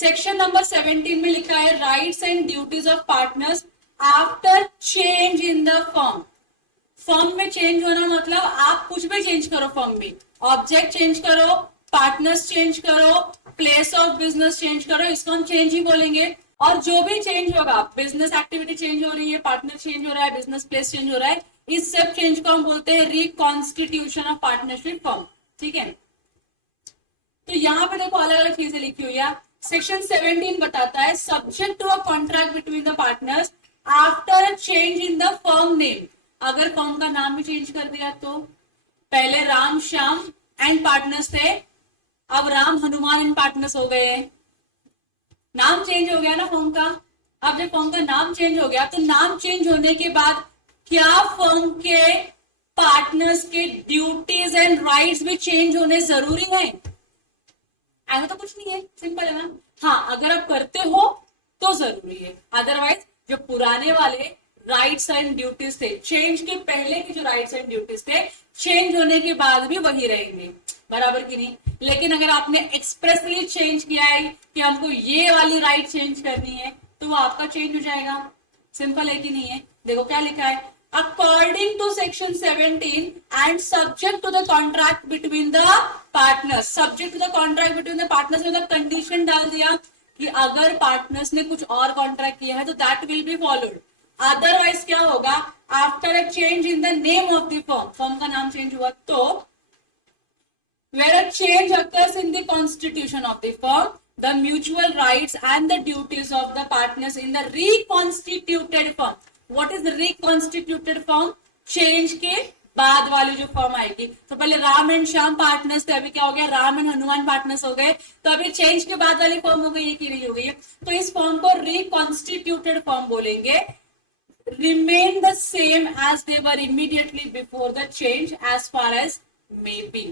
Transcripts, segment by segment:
Section number 17 में लिखा है rights and duties of partners after change in the firm. Firm में change होना मतलब आप कुछ भी चेंज करो, फर्म में ऑब्जेक्ट चेंज करो, पार्टनर्स चेंज करो, प्लेस ऑफ बिजनेस चेंज करो, इसको हम चेंज ही बोलेंगे। और जो भी चेंज होगा, बिजनेस एक्टिविटी चेंज हो रही है, पार्टनर चेंज हो रहा है, बिजनेस प्लेस चेंज हो रहा है, इस सब चेंज को हम बोलते हैं रिकॉन्स्टिट्यूशन ऑफ पार्टनरशिप फर्म। ठीक है, तो यहाँ पे देखो अलग अलग चीजें लिखी हुई है। सेक्शन 17 बताता है subject to a contract between the partners after a change in the firm name. अगर फर्म का नाम भी चेंज कर दिया तो, पहले राम श्याम एंड पार्टनर्स थे, अब राम हनुमान एंड पार्टनर्स हो गए, नाम चेंज हो गया ना फर्म का। अब जब फर्म का नाम चेंज हो गया तो नाम चेंज होने के बाद क्या फर्म के पार्टनर्स के ड्यूटीज एंड राइट्स भी चेंज होने जरूरी है? ऐसा तो कुछ नहीं है, सिंपल है ना। हाँ, अगर आप करते हो तो जरूरी है, अदरवाइज जो पुराने वाले राइट्स एंड ड्यूटीज थे, चेंज के पहले के जो राइट्स एंड ड्यूटीज थे, चेंज होने के बाद भी वही रहेंगे, बराबर की नहीं। लेकिन अगर आपने एक्सप्रेसली चेंज किया है कि हमको ये वाली राइट चेंज करनी है, तो वो आपका चेंज हो जाएगा। सिंपल है कि नहीं है? देखो क्या लिखा है, according to section 17 and subject to the contract between the partners. Subject to the contract between the partners मतलब कंडीशन डाल दिया कि अगर पार्टनर्स ने कुछ और कॉन्ट्रैक्ट किया है तो that will be followed. Otherwise क्या होगा, after a change in the name of the firm, firm का नाम चेंज हुआ तो, where a change occurs in the constitution of the firm, the mutual rights and the duties of the partners in the reconstituted firm. What is the reconstituted firm? Change के बाद वाली जो firm आएगी। तो पहले Ram and Shyam partners थे, अभी क्या हो गया, राम एंड हनुमान पार्टनर्स हो गए। तो अभी चेंज के बाद वाली फर्म हो गई है कि नहीं हो गई है? तो इस फर्म को रिकॉन्स्टिट्यूटेड फर्म बोलेंगे। Remain the same as they were immediately before the change as far as may be.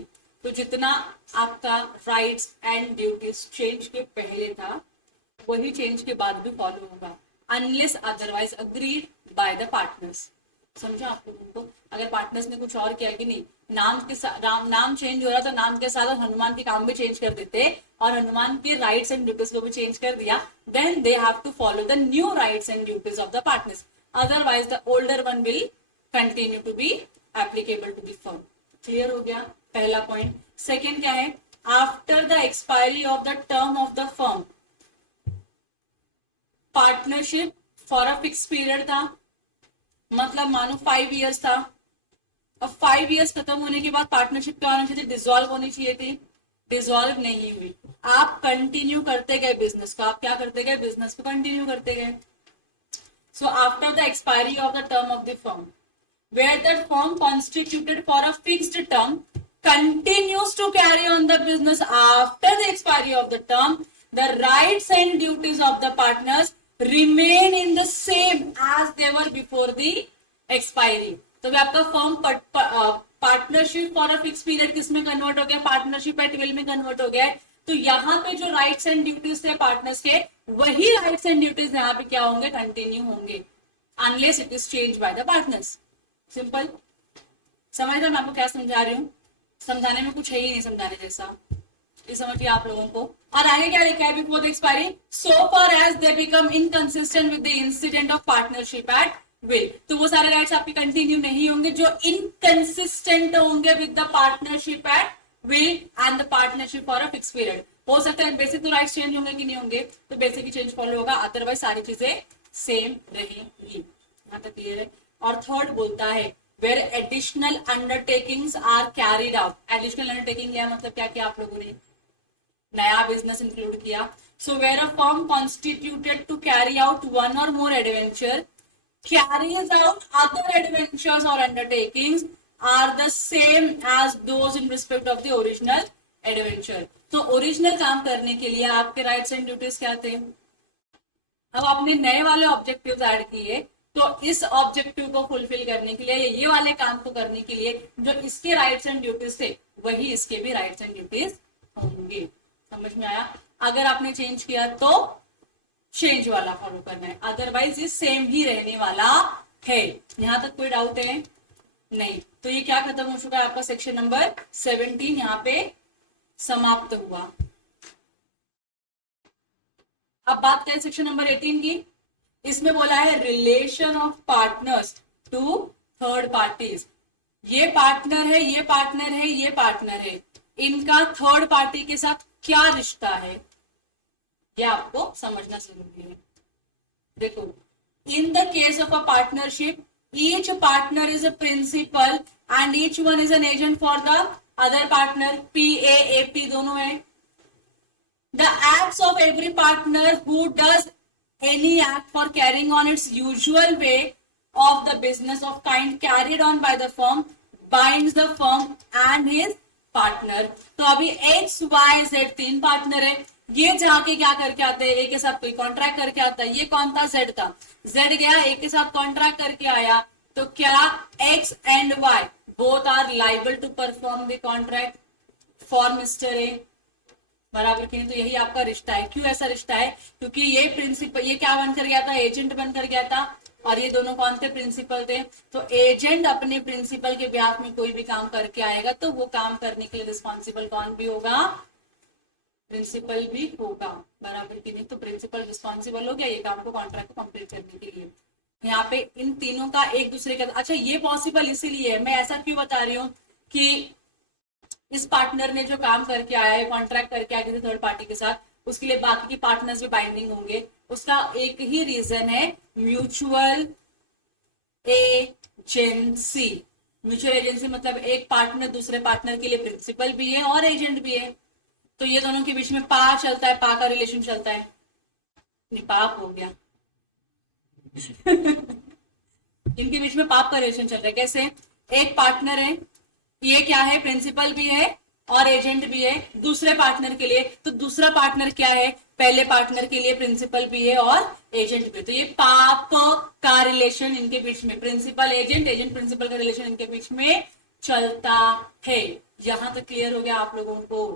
तो जितना आपका राइट्स एंड ड्यूटीज चेंज के पहले था वही चेंज के बाद भी फॉलो होगा, unless otherwise agreed by the partners. समझा आप लोगों को? अगर पार्टनर्स ने कुछ और किया कि नहीं, नाम के साथ नाम चेंज हो रहा तो नाम के साथ हनुमान के काम भी चेंज कर देते और हनुमान के राइट्स एंड ड्यूटीज को भी चेंज कर दिया, then they have to follow the new rights and duties of the partners, otherwise the older one will continue to be applicable to the firm. Clear हो गया पहला पॉइंट। सेकेंड क्या है, after the expiry of the term of the firm, partnership for a fix period था, मतलब मानो 5 years था। अब 5 इयर्स खत्म होने के बाद पार्टनरशिप क्या होना चाहिए, डिसॉल्व होनी चाहिए थी, डिसॉल्व नहीं हुई। आप कंटिन्यू करते गए बिजनेस को, आप क्या करते गए, बिजनेस को कंटिन्यू करते गए। So after the expiry of the term of the firm, where that firm constituted for a fixed term continues to carry on the business after the expiry of the term, the rights and duties of the partners remain in the same as they were before the expiry. तो आपका firm partnership for a fix period किसमें convert हो गया, partnership at will में convert हो गया। तो यहाँ पे जो राइट्स एंड ड्यूटीज थे पार्टनर्स के, वही राइट्स एंड ड्यूटीज यहाँ पे क्या होंगे, कंटिन्यू होंगे, unless it is change by the partners. Simple समझ रहे मैं आपको क्या समझा रही हूँ? समझाने में कुछ है ही नहीं समझाने जैसा, ये समझिए आप लोगों को। और आगे क्या लिखा है, before the expiry so far as they become inconsistent with the incident of partnership at will. तो वो सारे राइट्स आपके कंटिन्यू नहीं होंगे जो इनकंसिस्टेंट होंगे with the partnership at will and the partnership for a fix period. हो सकता है बेसिक तो राइट्स चेंज होंगे कि नहीं होंगे, तो बेसिक ही चेंज फॉलो होगा, अदरवाइज सारी चीजें सेम रहेंगी। यहाँ तक क्लियर है। और थर्ड बोलता है where additional undertakings are carried out. Additional undertaking क्या मतलब, क्या किया आप लोगों ने, नया बिजनेस इंक्लूड किया। So where a firm constituted to carry out one or more adventure carries out other adventures or undertakings are the same as those in respect of the original adventure. तो original काम करने के लिए आपके rights and duties क्या थे, अब आपने नए वाले ऑब्जेक्टिव्स ऐड किए, तो इस ऑब्जेक्टिव को फुलफिल करने के लिए, ये वाले काम को करने के लिए जो इसके राइट्स एंड ड्यूटीज थे वही इसके भी राइट्स एंड ड्यूटीज होंगे। समझ में आया? अगर आपने चेंज किया तो चेंज वाला फॉलो करना है, अदरवाइज ये सेम ही रहने वाला है। यहां तक कोई डाउट है? नहीं। तो ये क्या खत्म हो चुका है आपका, सेक्शन नंबर 17 यहाँ पे समाप्त हुआ। अब बात करें सेक्शन नंबर 18 की। इसमें बोला है relation of partners to third parties. ये पार्टनर है, ये पार्टनर है, ये पार्टनर है, इनका थर्ड पार्टी के साथ क्या रिश्ता है, ये आपको समझना जरूरी है। देखो, in the case of a partnership each partner is a principal and each one is an agent for the other partner. P A A P दोनों है। The acts of every partner who does any act for carrying on its usual way of the business of kind carried on by the firm binds the firm and his partner। तो अभी x Y Z तीन partner है, ये जाके क्या करके आते हैं, ए के साथ कोई कॉन्ट्रैक्ट करके आता है। ये कौन था, जेड था। जेड गया ए के साथ कॉन्ट्रैक्ट करके आया, तो क्या X and Y both are liable to perform the contract for mister A, बराबर की नहीं। तो यही आपका रिश्ता है। क्यों ऐसा रिश्ता है, क्योंकि ये प्रिंसिपल, ये क्या बनकर गया था, एजेंट बनकर गया था, और ये दोनों कौन थे, प्रिंसिपल थे। तो एजेंट अपने प्रिंसिपल के बिहाफ में कोई भी काम करके आएगा तो वो काम करने के लिए रिस्पॉन्सिबल कौन भी होगा, प्रिंसिपल भी होगा, बराबर की नहीं। तो प्रिंसिपल रिस्पॉन्सिबल हो गया ये काम को, कॉन्ट्रैक्ट को कंप्लीट करने के लिए। यहाँ पे इन तीनों का एक दूसरे का, अच्छा ये पॉसिबल इसीलिए है, मैं ऐसा क्यों बता रही हूँ कि इस पार्टनर ने जो काम करके आया है, कॉन्ट्रैक्ट करके आया किसी थर्ड पार्टी के साथ, उसके लिए बाकी के पार्टनर्स भी बाइंडिंग होंगे। उसका एक ही रीजन है, म्यूचुअल एजेंसी। म्यूचुअल एजेंसी मतलब एक पार्टनर दूसरे पार्टनर के लिए प्रिंसिपल भी है और एजेंट भी है। तो ये दोनों के बीच में पा चलता है, पा का रिलेशन चलता है, पाप हो गया इनके बीच में पाप का रिलेशन चल रहा है। कैसे, एक पार्टनर है, ये क्या है, प्रिंसिपल भी है और एजेंट भी है दूसरे पार्टनर के लिए। तो दूसरा पार्टनर क्या है, पहले पार्टनर के लिए प्रिंसिपल भी है और एजेंट भी। तो ये पाप का रिलेशन इनके बीच में, प्रिंसिपल एजेंट, एजेंट प्रिंसिपल का रिलेशन इनके बीच में चलता है। यहां तक क्लियर हो गया आप लोगों को।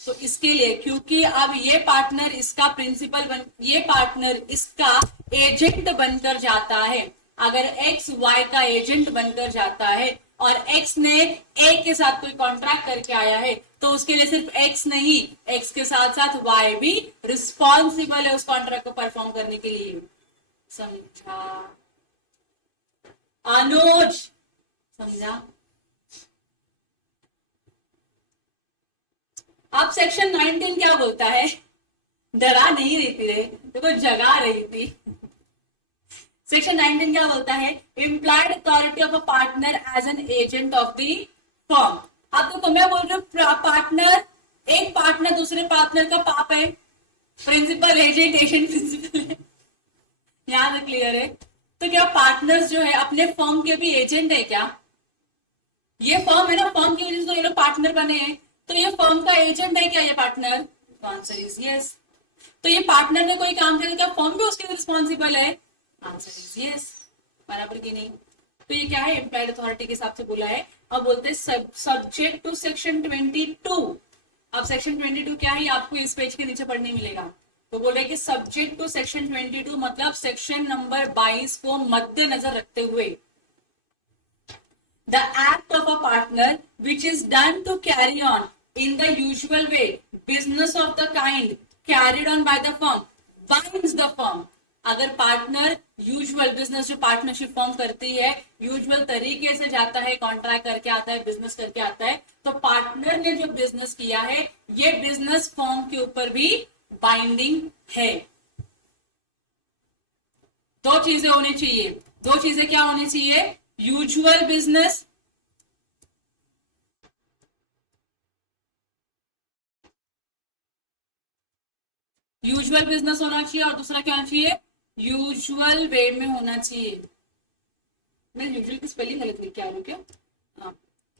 तो इसके लिए, क्योंकि अब ये पार्टनर इसका प्रिंसिपल बन, ये पार्टनर इसका एजेंट बनकर जाता है। अगर एक्स वाई का एजेंट बनकर जाता है और एक्स ने ए के साथ कोई कॉन्ट्रैक्ट करके आया है, तो उसके लिए सिर्फ एक्स नहीं, एक्स के साथ साथ वाई भी रिस्पॉन्सिबल है उस कॉन्ट्रैक्ट को परफॉर्म करने के लिए। समझा अनुज, समझा। अब सेक्शन 19 क्या बोलता है, डरा नहीं रही थी रे, देखो जगा रही थी। सेक्शन 19 क्या बोलता है, implied authority of a partner as an agent of the firm. अब तो मैं बोल रही हूँ पार्टनर, एक पार्टनर दूसरे पार्टनर का पाप है, प्रिंसिपल एजेंट, एजेंट प्रिंसिपल है। यहां तक क्लियर है। तो क्या पार्टनर्स जो है अपने फर्म के भी एजेंट है क्या? ये फर्म है ना, फर्म की वजह से तो ये लोग पार्टनर बने हैं, तो ये फर्म का एजेंट है क्या ये पार्टनर? Answer is yes. तो ये पार्टनर ने कोई काम किया, क्या फर्म भी उसके लिए रिस्पॉन्सिबल है? आंसर इज यस, बराबर की नहीं। तो ये क्या है, एम्प्लॉयड अथॉरिटी के हिसाब से बोला है। अब बोलते हैं सब्जेक्ट टू सेक्शन 22। अब सेक्शन 22 क्या है, आपको इस पेज के नीचे पढ़ने मिलेगा। तो बोल रहे कि सब्जेक्ट टू सेक्शन 22 मतलब सेक्शन नंबर 22 को मद्देनजर रखते हुए, the act of a partner which is done to carry on in the usual way business of the kind carried on by the firm binds the firm. अगर partner usual business जो partnership form करती है, usual तरीके से जाता है, contract करके आता है, बिजनेस करके आता है, तो पार्टनर ने जो बिजनेस किया है ये बिजनेस फॉर्म के ऊपर भी बाइंडिंग है। दो चीजें होनी चाहिए। दो चीजें क्या होनी चाहिए? यूजुअल बिजनेस, यूजुअल बिजनेस होना चाहिए, और दूसरा क्या होना चाहिए? यूजुअल वे में होना चाहिए। मैं यूजुअल की स्पेलिंग गलत लिख के आ रही हूँ क्या?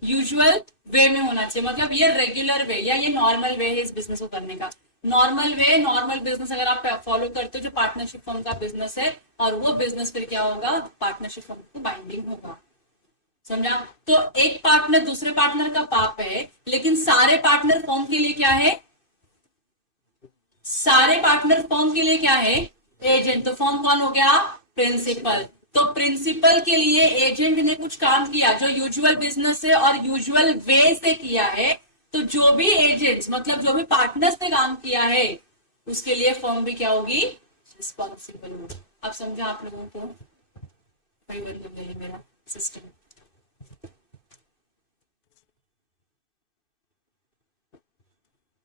यूजुअल वे में होना चाहिए, मतलब ये रेगुलर वे या ये नॉर्मल वे है इस बिजनेस को करने का। नॉर्मल वे, नॉर्मल बिजनेस अगर आप फॉलो करते हो जो पार्टनरशिप फर्म का बिजनेस है, और वो बिजनेस फिर क्या होगा, पार्टनरशिप फर्म को बाइंडिंग होगा। समझा? तो एक पार्टनर दूसरे पार्टनर का पाप है, लेकिन सारे पार्टनर फर्म के लिए क्या है? सारे पार्टनर फर्म के लिए क्या है? एजेंट। तो फर्म कौन हो गया? प्रिंसिपल। तो प्रिंसिपल के लिए एजेंट ने कुछ काम किया जो यूजुअल बिजनेस है और यूजुअल वे से किया है, तो जो भी एजेंट्स मतलब जो भी पार्टनर्स ने काम किया है उसके लिए फर्म भी क्या होगी, रिस्पॉन्सिबल होगी। अब समझा आप लोगों को, वही मतलब है मेरा सिस्टम।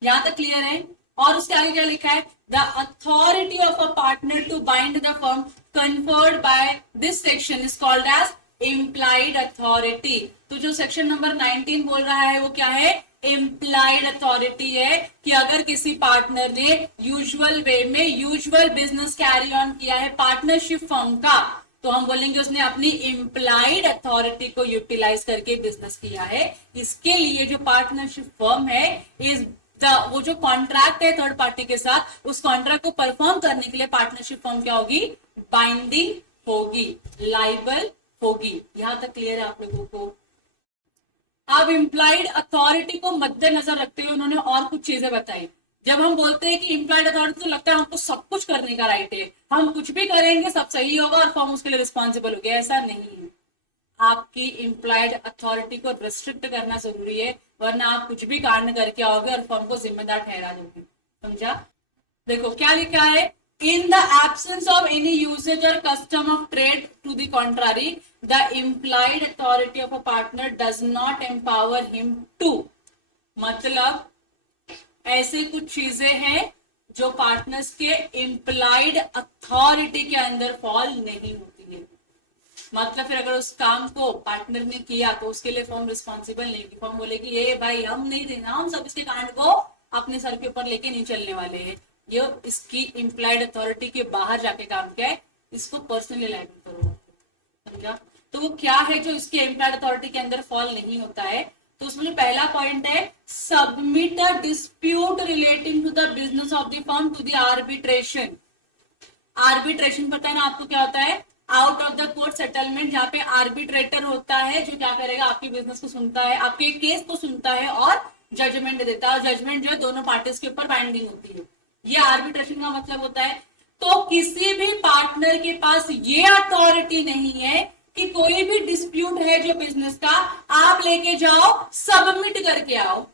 यहां तक क्लियर है। और उसके आगे क्या लिखा है, the authority of a partner to bind the firm conferred by this section is called as implied authority. तो जो सेक्शन नंबर 19 बोल रहा है वो क्या है, इम्प्लाइड अथॉरिटी है, कि अगर किसी पार्टनर ने यूजुअल वे में यूजुअल बिजनेस कैरी ऑन किया है पार्टनरशिप फर्म का, तो हम बोलेंगे उसने अपनी इम्प्लाइड अथॉरिटी को यूटिलाइज करके बिजनेस किया है। इसके लिए जो पार्टनरशिप फर्म है इज वो जो कॉन्ट्रैक्ट है थर्ड पार्टी के साथ, उस कॉन्ट्रैक्ट को परफॉर्म करने के लिए पार्टनरशिप फर्म क्या होगी, बाइंडिंग होगी, लाइबल होगी। यहां तक क्लियर है आप लोगों को। अब इम्प्लाइड अथॉरिटी को मद्देनजर रखते हुए उन्होंने और कुछ चीजें बताई। जब हम बोलते हैं कि इम्प्लाइड अथॉरिटी, तो लगता है हमको सब कुछ करने का राइट है, हम कुछ भी करेंगे सब सही होगा और फर्म उसके लिए रिस्पॉन्सिबल हो गया। ऐसा नहीं है। आपकी इम्प्लाइड अथॉरिटी को रिस्ट्रिक्ट करना जरूरी है, वरना आप कुछ भी कांड करके आओगे और फर्म को जिम्मेदार ठहरा दोगे। समझा। देखो क्या लिखा है, in the absence of any usage or custom of trade to the contrary, the implied authority of a partner does not empower him to. मतलब ऐसे कुछ चीजें हैं जो पार्टनर्स के इम्प्लाइड अथॉरिटी के अंदर फॉल नहीं होती है। मतलब फिर अगर उस काम को पार्टनर ने किया तो उसके लिए फर्म रिस्पॉन्सिबल नहीं होगी। फर्म बोलेगी ये भाई हम नहीं देना, हम सब इसके कांड को अपने सर के ऊपर लेके नहीं चलने वाले हैं। ये इसकी इम्प्लाइड अथॉरिटी के बाहर जाके काम किया है, इसको पर्सनली लाइबल करो। समझा। तो वो क्या है जो इसके इम्प्लाइड अथॉरिटी के अंदर फॉल नहीं होता है, तो उसमें पहला पॉइंट है submit a dispute relating to the business of the firm to the arbitration. Arbitration पता है ना आपको क्या होता है, out of the court settlement, जहां पे आर्बिट्रेटर होता है जो क्या करेगा, आपके बिजनेस को सुनता है, आपके केस को सुनता है और जजमेंट देता है। जजमेंट जो है दोनों पार्टीज के ऊपर बाइंडिंग होती है। ये आर्बिट्रेशन का मतलब होता है। तो किसी भी पार्टनर के पास ये अथॉरिटी नहीं है कि कोई भी डिस्प्यूट है जो बिजनेस का, आप लेके जाओ सबमिट करके आओ।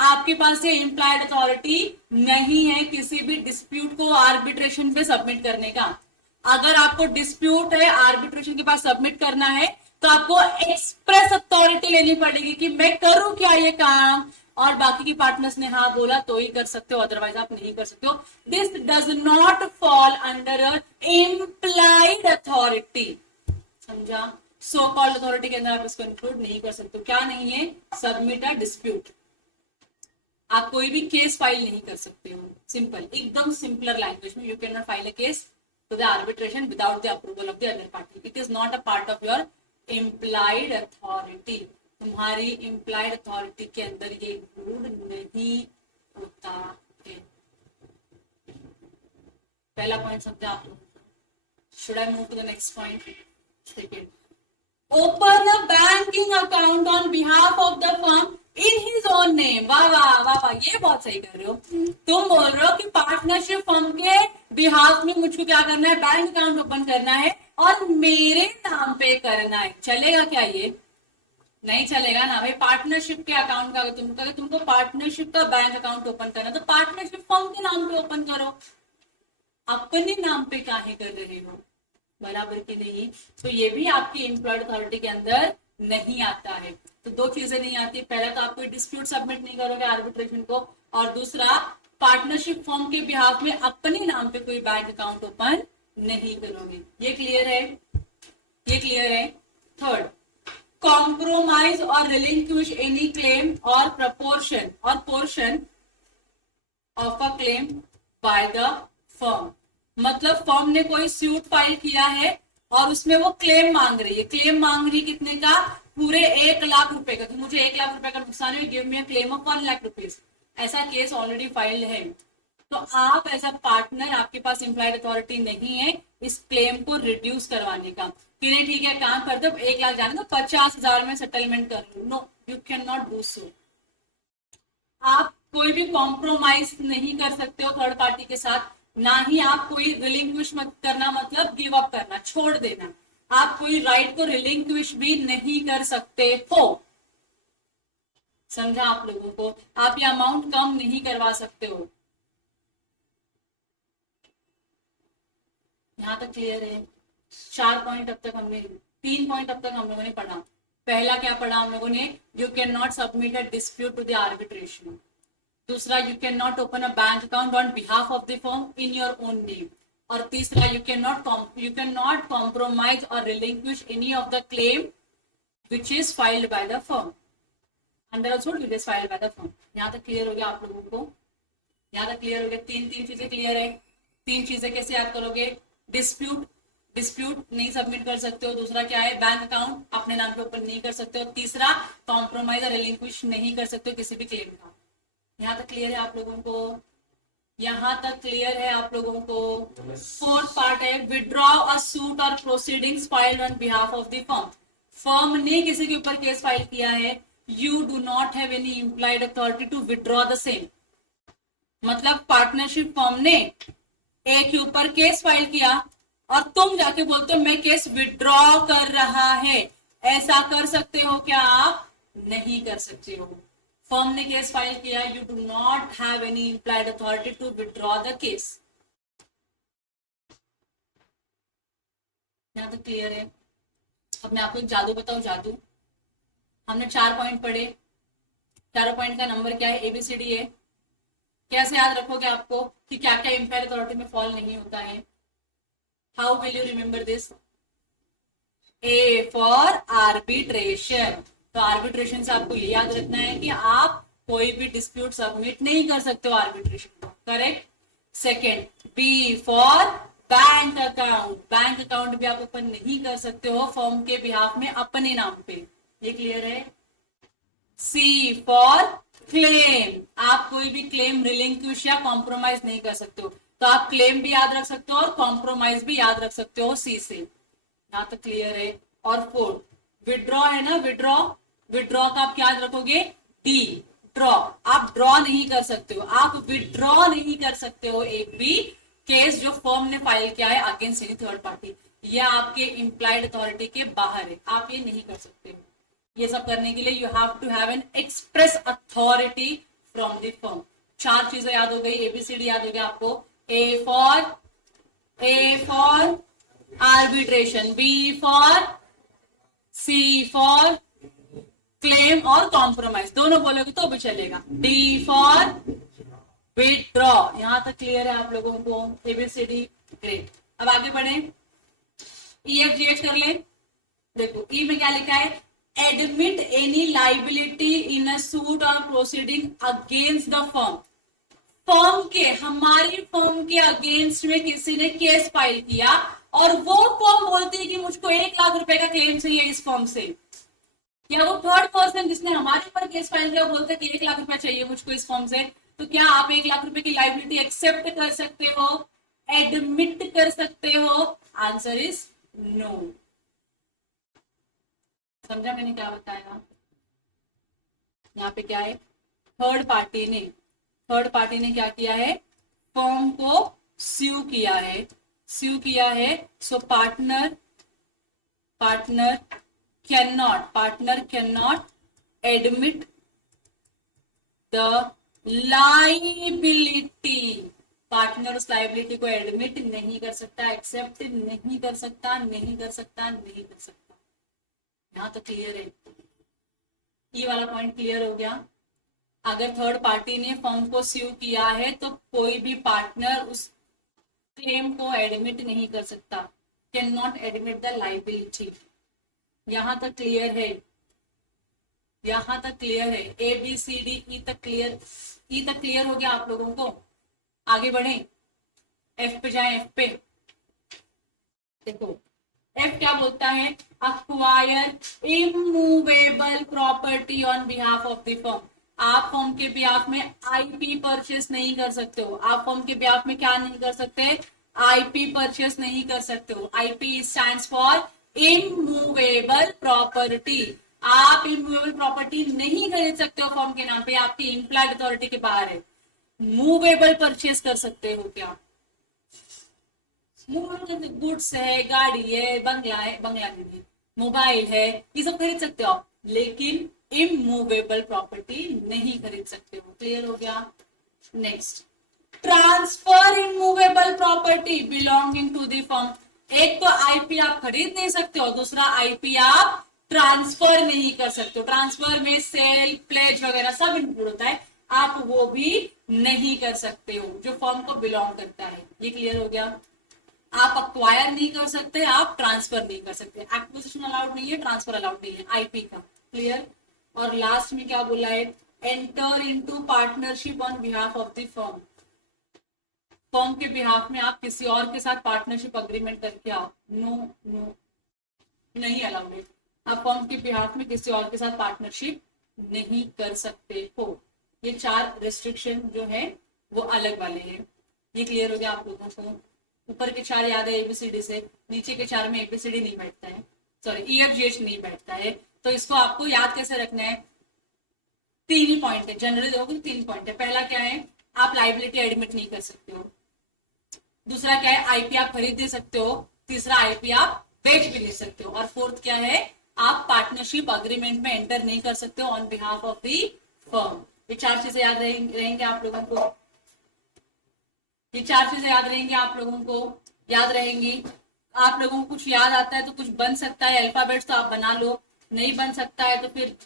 आपके पास ये इम्प्लाइड अथॉरिटी नहीं है किसी भी डिस्प्यूट को आर्बिट्रेशन पे सबमिट करने का। अगर आपको डिस्प्यूट है आर्बिट्रेशन के पास सबमिट करना है तो आपको एक्सप्रेस अथॉरिटी लेनी पड़ेगी कि मैं करूं क्या ये काम, और बाकी की पार्टनर्स ने हाँ बोला तो ही कर सकते हो, अदरवाइज आप नहीं कर सकते हो। This does not fall under implied authority. समझा। सो कॉल्ड अथॉरिटी के अंदर आप इसको इंक्लूड नहीं कर सकते। क्या नहीं है, सबमिट अ डिस्प्यूट। आप कोई भी केस फाइल नहीं कर सकते हो। सिंपल, एकदम सिंपलर लैंग्वेज में, you can not file a case to the arbitration without the approval of the other party. It is not a part of your implied authority. तुम्हारी implied authority के अंदर ये इंक्लूड नहीं होता है। पहला पॉइंट समझा आप लोग। Should I move to the next point? Second. Open a banking account on behalf of the firm in his own name. वाह वाह वाह वाह, ये बहुत सही कर रहे हो। तुम बोल रहे हो कि पार्टनरशिप फर्म के बिहाफ में मुझको क्या करना है, बैंक अकाउंट ओपन करना है और मेरे नाम पे करना है। चलेगा क्या ये? नहीं चलेगा ना भाई। पार्टनरशिप के अकाउंट का तुमको पार्टनरशिप का बैंक अकाउंट ओपन करना, तो पार्टनरशिप फर्म के नाम पे ओपन करो, अपने नाम पे काहे कर रहे हो? बराबर की नहीं। तो ये भी आपकी एम्प्लॉयड अथॉरिटी के अंदर नहीं आता है। तो दो चीजें नहीं आती, पहला तो आप कोई डिस्प्यूट सबमिट नहीं करोगे आर्बिट्रेशन को, और दूसरा पार्टनरशिप फर्म के बिहाफ में अपने नाम पे कोई बैंक अकाउंट ओपन नहीं करोगे। ये क्लियर है? ये क्लियर है। Third, compromise or relinquish any claim और प्रपोर्शन और portion of a claim bye the firm. मतलब फर्म ने कोई सूट फाइल किया है और उसमें वो क्लेम मांग रही है। क्लेम मांग रही कितने का? पूरे 1 लाख रुपए का। तो मुझे 1 लाख रुपए का नुकसान है, give me a claim of 1 lakh rupees. ऐसा केस ऑलरेडी फाइल्ड है। तो आप एज अ पार्टनर, आपके पास इम्प्लाइड अथॉरिटी नहीं है इस क्लेम को रिड्यूस करवाने का कि नहीं ठीक है काम कर दो, 1 लाख जाने दो, 50,000 में सेटलमेंट कर लो। No, you can not do so. आप कोई भी कॉम्प्रोमाइज नहीं कर सकते हो थर्ड पार्टी के साथ, ना ही आप कोई रिलिंक्विश मत करना, मतलब गिव अप करना, छोड़ देना। आप कोई राइट को रिलिंक्विश भी नहीं कर सकते हो। समझा आप लोगों को? आप ये अमाउंट कम नहीं करवा सकते हो। यहाँ तक क्लियर है? 4 पॉइंट अब तक हमने, 3 पॉइंट अब तक हम लोगों ने पढ़ा। पहला क्या पढ़ा हम लोगों ने? You can not submit a dispute to the arbitration. दूसरा, you can not open a bank account on behalf of the firm in your own name. और तीसरा, you can not compromise or relinquish any of the claim which is filed by the firm under also which is filed by the firm. यहाँ तक clear हो गया आप लोगों को? यहाँ तक क्लियर हो गया? तीन चीजें क्लियर है। 3 चीजें कैसे याद करोगे? डिस्प्यूट नहीं सबमिट कर सकते हो। दूसरा क्या है? बैंक अकाउंट अपने नाम पे ओपन नहीं कर सकते हो। तीसरा, कॉम्प्रोमाइज और रिलिंक्विश नहीं कर सकते हो किसी भी क्लेम का। यहाँ तक क्लियर है आप लोगों को? यहाँ तक क्लियर है आप लोगों को? 4th पार्ट है विड्रॉ अ सूट और proceedings filed on behalf of the firm. Firm ने किसी के ऊपर केस फाइल किया है, you do not have any implied authority to withdraw the same. मतलब पार्टनरशिप फर्म ने एक के ऊपर केस फाइल किया और तुम जाके बोलते हो मैं केस विड्रॉ कर रहा है, ऐसा कर सकते हो क्या आप? नहीं कर सकते हो। फर्म ने केस फाइल किया, you do not have any implied authority to withdraw the case. यहां तक क्लियर है? अब मैं आपको एक जादू बताऊं। जादू, हमने 4 पॉइंट पढ़े। 4 पॉइंट का नंबर क्या है? एबीसीडी है। कैसे याद रखोगे आपको कि क्या क्या इम्प्लाइड अथॉरिटी में फॉल नहीं होता है? How will you remember this? A for arbitration. तो आर्बिट्रेशन से आपको ये याद रखना है कि आप कोई भी डिस्प्यूट सबमिट नहीं कर सकते हो आर्बिट्रेशन को। Correct? Second, B for bank account. Bank account भी आप ओपन नहीं कर सकते हो फर्म के बिहाफ में अपने नाम पे। ये क्लियर है? सी फॉर क्लेम। आप कोई भी क्लेम रिलिंक्विश या कॉम्प्रोमाइज नहीं कर सकते हो। तो आप क्लेम भी याद रख सकते हो और कॉम्प्रोमाइज भी याद रख सकते हो सी से। यहाँ तक क्लियर है? और 4, विड्रॉ है ना, विड्रॉ का आप क्या याद रखोगे? D, draw. आप ड्रॉ नहीं कर सकते हो, आप विड्रॉ नहीं कर सकते हो एक भी केस जो फर्म ने फाइल किया है अगेंस्ट एनी थर्ड पार्टी। यह आपके इम्प्लाइड अथॉरिटी के बाहर है, आप ये नहीं कर सकते हो। ये सब करने के लिए you have to have an express authority from the firm. 4 चीजें याद हो गई, एबीसीडी याद हो गया आपको। A for arbitration, B for, C for claim और कॉम्प्रोमाइज, दोनों बोलोगे तो भी चलेगा। D for withdraw. यहां तक क्लियर है आप लोगों को? ABCD, great. अब आगे बढ़े, EFGH कर ले। देखो ई में क्या लिखा है? Admit any liability in a suit or proceeding against the firm. Firm के, हमारी फर्म के अगेंस्ट में किसी ने केस फाइल किया और वो फर्म बोलती है कि मुझको 1 लाख रुपए का क्लेम चाहिए इस फर्म से, या वो थर्ड पर्सन जिसने हमारे ऊपर केस फाइल किया बोलते कि 1 लाख रुपए चाहिए मुझको इस फर्म से, तो क्या आप 1 लाख रुपए की लाइबिलिटी एक्सेप्ट कर सकते हो, एडमिट कर सकते हो? Answer is no. समझा मैंने क्या बताया? यहाँ पे क्या है? थर्ड पार्टी ने क्या किया है? फर्म को स्यू किया है। So partner can not admit the liability. Partner उस लाइबिलिटी को एडमिट नहीं कर सकता, एक्सेप्ट नहीं कर सकता। यहाँ तो क्लियर है? ये वाला पॉइंट क्लियर हो गया? अगर थर्ड पार्टी ने फर्म को स्यू किया है तो कोई भी पार्टनर उस क्लेम को एडमिट नहीं कर सकता, can not admit the liability. यहां तक क्लियर है? A B C D E तक क्लियर हो गया आप लोगों को? आगे बढ़े, एफ पे जाए। एफ पे देखो, एफ क्या बोलता है? Acquire immovable property on behalf of the firm. आप फर्म के बिहाफ में आईपी परचेस नहीं कर सकते हो। आप फर्म के बिहाफ में क्या नहीं कर सकते? आईपी परचेस नहीं कर सकते हो। IP stands for immovable property. आप इमूवेबल प्रॉपर्टी नहीं खरीद सकते हो फर्म के नाम पे, आपकी इम्प्लाइड अथॉरिटी के बाहर है। मूवेबल परचेस कर सकते हो क्या? गुड्स है, गाड़ी है, बंगला नहीं, मोबाइल है, ये सब खरीद सकते हो आप, लेकिन इमूवेबल प्रॉपर्टी नहीं खरीद सकते हो। क्लियर हो गया? Next, transfer immovable property property belonging to the firm. एक तो आईपी आप खरीद नहीं सकते हो, दूसरा आईपी आप ट्रांसफर नहीं कर सकते हो। ट्रांसफर में सेल, प्लेज वगैरह सब इंक्लूड होता है, आप वो भी नहीं कर सकते हो जो फर्म को बिलोंग करता है। ये क्लियर हो गया? आप अक्वायर नहीं कर सकते, आप ट्रांसफर नहीं कर सकते। एक्विजिशन अलाउड नहीं है, ट्रांसफर अलाउड नहीं है आईपी का। क्लियर? और लास्ट में क्या बोला है? Enter into partnership on behalf of the firm. Firm के बिहाफ में आप किसी और के साथ पार्टनरशिप अग्रीमेंट करके आओ, नो नो, नहीं अलाउड है। आप फर्म के बिहाफ में किसी और के साथ पार्टनरशिप नहीं कर सकते हो। ये 4 रेस्ट्रिक्शन जो है वो अलग वाले हैं। ये क्लियर हो गया आप लोगों को? ऊपर के 4 याद है एबीसीडी से, नीचे के 4 में एबीसीडी नहीं बैठता है, सॉरी ईएफजीएच नहीं बैठता है। तो इसको आपको याद कैसे रखना है? 3 ही पॉइंट है, जनरली देखोगे 3 पॉइंट है। पहला क्या है? आप लाइबिलिटी एडमिट नहीं कर सकते हो। दूसरा क्या है? आईपी आप खरीद दे सकते हो। तीसरा आईपी आप बेच भी ले सकते हो। और फोर्थ क्या है? आप पार्टनरशिप अग्रीमेंट में एंटर नहीं कर सकते हो on behalf of the firm. ये 4 चीजें याद रहेंगे आप लोगों को। ये 4 चीजें याद रहेंगी आप लोगों को, याद रहेंगी। आप लोगों को कुछ याद आता है तो कुछ बन सकता है, अल्फाबेट्स तो आप बना लो, नहीं बन सकता है तो फिर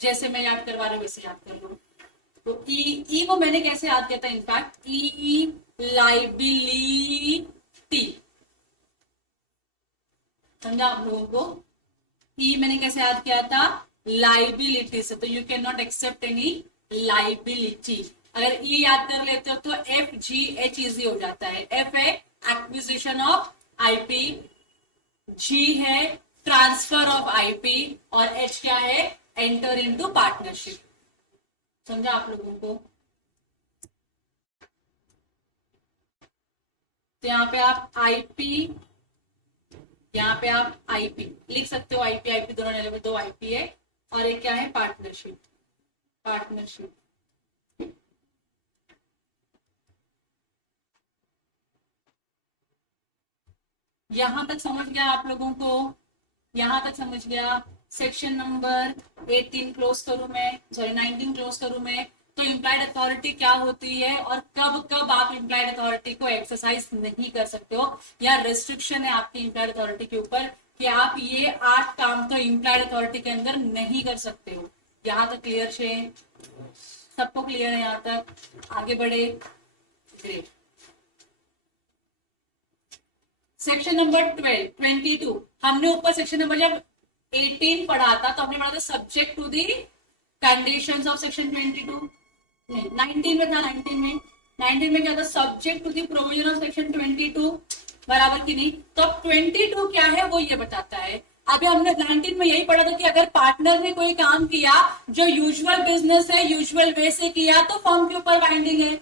जैसे मैं याद करवा रहा हूँ वैसे याद कर लो। तो ई को मैंने कैसे याद किया था? इनफैक्ट ई लाइबिलिटी, समझा आप लोगों को? ई मैंने कैसे याद किया था? लाइबिलिटी से। तो you can not accept any liability. अगर ई याद कर लेते हो तो एफ जी एच इजी हो जाता है। एफ है एक्विजिशन ऑफ आईपी, जी है ट्रांसफर ऑफ आईपी, और एच क्या है? Enter into partnership. समझा आप लोगों को? तो यहाँ पे आप आईपी, यहाँ पे आप आईपी लिख सकते हो। आईपी आईपी दोनों लेवल 2 आईपी है, और एक क्या है? पार्टनरशिप। पार्टनरशिप यहां तक समझ गया आप लोगों को? यहां तक समझ गया? सेक्शन नंबर 18 क्लोज करूं मैं, सॉरी 19 क्लोज करूं मैं। तो इम्प्लाइड अथॉरिटी क्या होती है और कब कब आप इम्प्लाइड अथॉरिटी को एक्सरसाइज नहीं कर सकते हो, या रेस्ट्रिक्शन है आपकी इम्प्लाइड अथॉरिटी के ऊपर कि आप ये 8 काम तो इम्प्लाइड अथॉरिटी के अंदर नहीं कर सकते हो। यहाँ तक क्लियर है? सबको क्लियर है यहाँ तक? आगे बढ़े? ग्रेट। सेक्शन नंबर 22 हमने ऊपर सेक्शन नंबर जब 18 पढ़ा था तो हमने पढ़ा था subject to the conditions of section 22, नहीं 19 में था। 19 में क्या था? Subject to the provision of section 22, बराबर की नहीं? तो अब 22 क्या है वो ये बताता है। अभी हमने 19 में यही पढ़ा था कि अगर पार्टनर ने कोई काम किया जो यूजुअल बिजनेस है, यूजुअल वे से किया, तो फर्म के ऊपर बाइंडिंग है,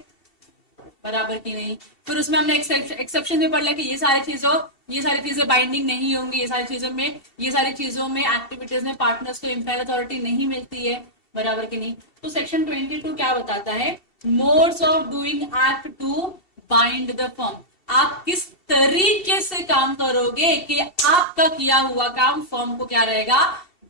बराबर की नहीं? फिर उसमें हमने एक्सेप्शन भी पढ़ लिया कि ये सारी चीजें बाइंडिंग नहीं होंगी। ये सारी चीजों में एक्टिविटीज में पार्टनर्स को इम्प्लाइड अथॉरिटी नहीं मिलती है, बराबर की नहीं? तो सेक्शन 22 क्या बताता है? Modes of doing act to bind the firm. आप किस तरीके से काम करोगे कि आपका किया हुआ काम फर्म को क्या रहेगा?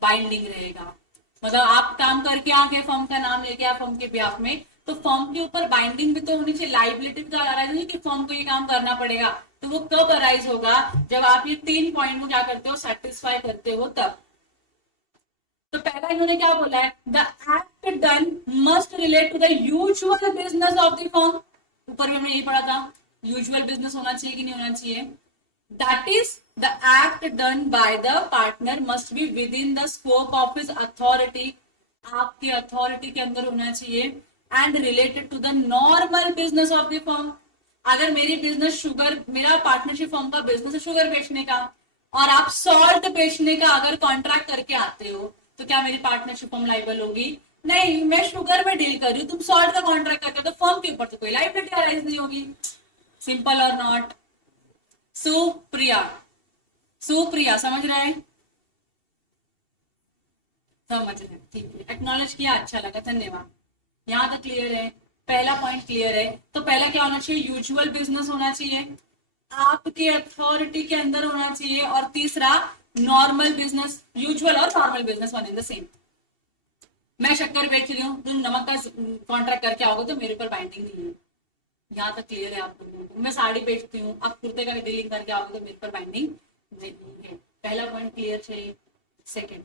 बाइंडिंग रहेगा। मतलब आप काम करके आगे फर्म का नाम लेके आप फर्म के बिहाफ में, तो फर्म के ऊपर बाइंडिंग भी तो होनी चाहिए, लाइबिलिटी भी तो अराइज होगी कि फर्म को ये काम करना पड़ेगा। तो वो कब अराइज होगा? जब आप ये 3 पॉइंट को क्या करते हो? सेटिस्फाई करते हो तब। तो पहला इन्होंने क्या बोला है? The act done must relate to the usual business of the firm. ऊपर भी हमने यही पढ़ा था, यूजुअल बिजनेस होना चाहिए कि नहीं होना चाहिए? That is the act done by the partner must be within the scope of his authority. आपके अथॉरिटी के अंदर होना चाहिए, and related to the normal business of the firm. अगर मेरी बिजनेस शुगर, मेरा पार्टनरशिप फर्म का business है शुगर बेचने का, और आप सॉल्ट बेचने का अगर कॉन्ट्रैक्ट करके आते हो, तो क्या मेरी पार्टनरशिप फर्म लाइबल होगी? नहीं, मैं शुगर में डील कर रही हूँ, तुम सॉल्ट का कॉन्ट्रैक्ट करके, तो फर्म के ऊपर तो कोई लाइबिलिटी अराइज नहीं होगी। सिंपल और नॉट? सुप्रिया समझ रहे हैं? समझ रहे हैं, ठीक है, एक्नॉलेज किया, अच्छा लगा, धन्यवाद। यहाँ तक क्लियर है? पहला पॉइंट क्लियर है? तो पहला क्या होना चाहिए? यूजुअल बिजनेस होना चाहिए, आपके अथॉरिटी के अंदर होना चाहिए। और तीसरा नॉर्मल बिजनेस, यूजुअल और normal business one in the same. मैं शक्कर बेच रही हूँ, तुम नमक का कॉन्ट्रैक्ट करके आओगे तो मेरे ऊपर बाइंडिंग नहीं है, यहाँ तक क्लियर है आप लोगों को? मैं साड़ी बेचती हूँ, आप कुर्ते का डीलिंग करके आओगे तो मेरे पर बाइंडिंग नहीं है। पहला पॉइंट क्लियर चाहिए। Second,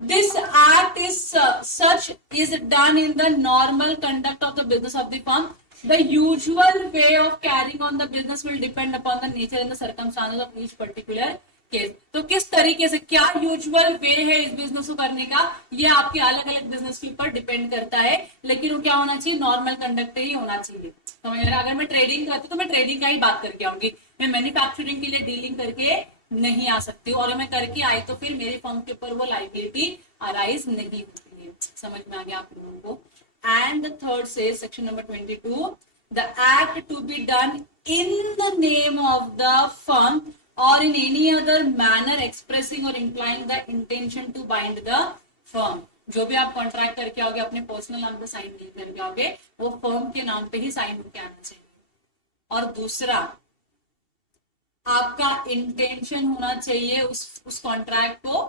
this act is such is done in the normal conduct of the business of the firm. The usual way of carrying on the business will depend upon the nature and the circumstances of each particular case. तो किस तरीके से, क्या usual वे है इस business को करने का, ये आपके अलग अलग बिजनेस के ऊपर डिपेंड करता है, लेकिन वो क्या होना चाहिए, नॉर्मल कंडक्ट ही होना चाहिए। समझ रहे? अगर मैं ट्रेडिंग करती तो मैं ट्रेडिंग का ही बात करके आऊंगी, मैं मैन्युफैक्चरिंग के लिए डीलिंग करके नहीं आ सकती, और मैं करके आई तो फिर मेरे फर्म के ऊपर वो लाइबिलिटी अराइज नहीं होती है। समझ में आ गया आप लोगों को? एंड द थर्ड से section number 22, the act to be done in the name of the firm or in any other manner expressing or implying the intention to bind the firm। जो भी आप कॉन्ट्रैक्ट करके आओगे अपने personal नाम पे sign नहीं करके आओगे, वो फर्म के नाम पे ही साइन होके आना चाहिए। और दूसरा, आपका इंटेंशन होना चाहिए उस कॉन्ट्रैक्ट को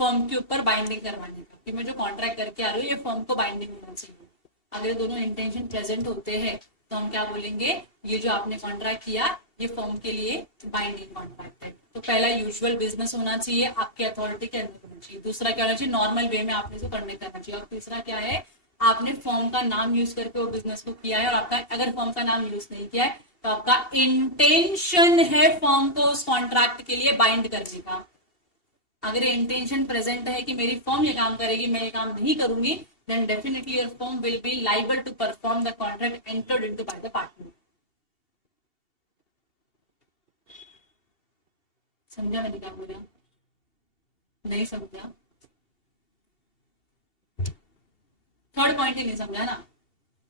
फर्म के ऊपर बाइंडिंग करवाने का, कि मैं जो कॉन्ट्रैक्ट करके आ रही हूँ ये फर्म को बाइंडिंग होना चाहिए। अगर दोनों इंटेंशन प्रेजेंट होते हैं तो हम क्या बोलेंगे, ये जो आपने कॉन्ट्रैक्ट किया ये फर्म के लिए बाइंडिंग कॉन्ट्रैक्ट है। तो पहला, यूजुअल बिजनेस होना चाहिए, आपकी अथॉरिटी के अंदर होना चाहिए। दूसरा क्या होना चाहिए, नॉर्मल वे में आपने जो करना चाहिए। और तीसरा क्या है, आपने फर्म का नाम यूज करके वो बिजनेस को किया है, और आपका अगर फर्म का नाम यूज नहीं किया है तो आपका इंटेंशन है फर्म को उस कॉन्ट्रैक्ट के लिए बाइंड करने का। अगर इंटेंशन प्रेजेंट है कि मेरी फर्म ये काम करेगी, मैं ये काम नहीं करूंगी, then definitely your firm will be liable to perform the contract entered into by the partner. समझा मैंने क्या बोला? नहीं समझा? थर्ड पॉइंट ही नहीं समझा ना?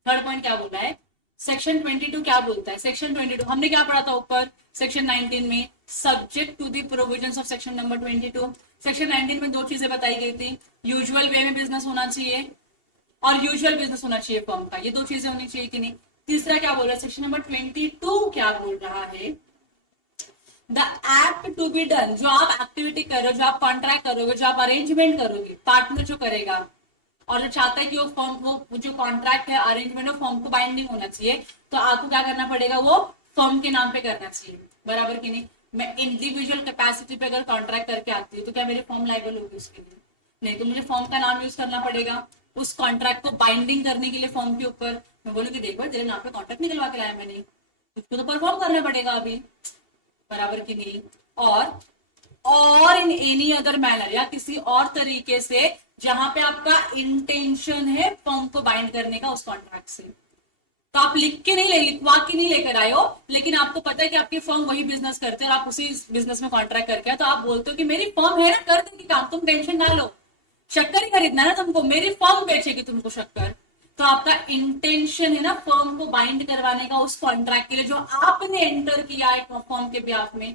थर्ड पॉइंट क्या बोल रहा है, सेक्शन 22 क्या बोलता है? सेक्शन 22 हमने क्या पढ़ा था ऊपर सेक्शन 19 में, subject to the provisions of section number 22। Section 19 में दो चीजें बताई गई थी, यूजुअल वे में बिजनेस होना चाहिए और यूजुअल बिजनेस होना चाहिए फर्म का, ये दो चीजें होनी चाहिए कि नहीं। तीसरा क्या बोल रहा है, सेक्शन नंबर 22 क्या बोल रहा है, the act to be done, जो आप एक्टिविटी कर रहे हो, जो आप कॉन्ट्रैक्ट करोगे, जो आप अरेंजमेंट करोगे, पार्टनर जो करेगा और जो चाहता है कि वो फर्म को, जो कॉन्ट्रैक्ट है अरेंजमेंट, फर्म को बाइंडिंग होना चाहिए, तो आपको क्या करना पड़ेगा, वो फर्म के नाम पे करना चाहिए। बराबर कि नहीं? मैं इंडिविजुअल कैपेसिटी पे अगर कॉन्ट्रैक्ट करके आती हूँ तो क्या मेरी फर्म लाइबल होगी उसके लिए? नहीं, तो मुझे फर्म का नाम यूज करना पड़ेगा उस कॉन्ट्रैक्ट को बाइंडिंग करने के लिए फर्म के ऊपर। मैं बोलूंगी देखो तेरे नाम पे कॉन्ट्रैक्ट निकलवा के लाया मैंने, उसको तो परफॉर्म करना पड़ेगा अभी। बराबर की नहीं? और इन एनी अदर मैनर, या किसी और तरीके से जहां पे आपका इंटेंशन है फर्म को बाइंड करने का उस कॉन्ट्रैक्ट से। तो आप लिखवा के नहीं लेकर आए हो, लेकिन आपको पता है कि आपकी फर्म वही बिजनेस करते हैं और आप उसी बिजनेस में कॉन्ट्रैक्ट करके आए, तो आप बोलते हो कि मेरी फर्म है ना, कर देगी काम, तुम टेंशन ना लो, शक्कर ही खरीदना ना तुमको, मेरी फर्म बेचेगी तुमको शक्कर। तो आपका इंटेंशन है ना फर्म को बाइंड करवाने का उस कॉन्ट्रैक्ट के लिए जो आपने एंटर किया है फर्म के बिहाफ में।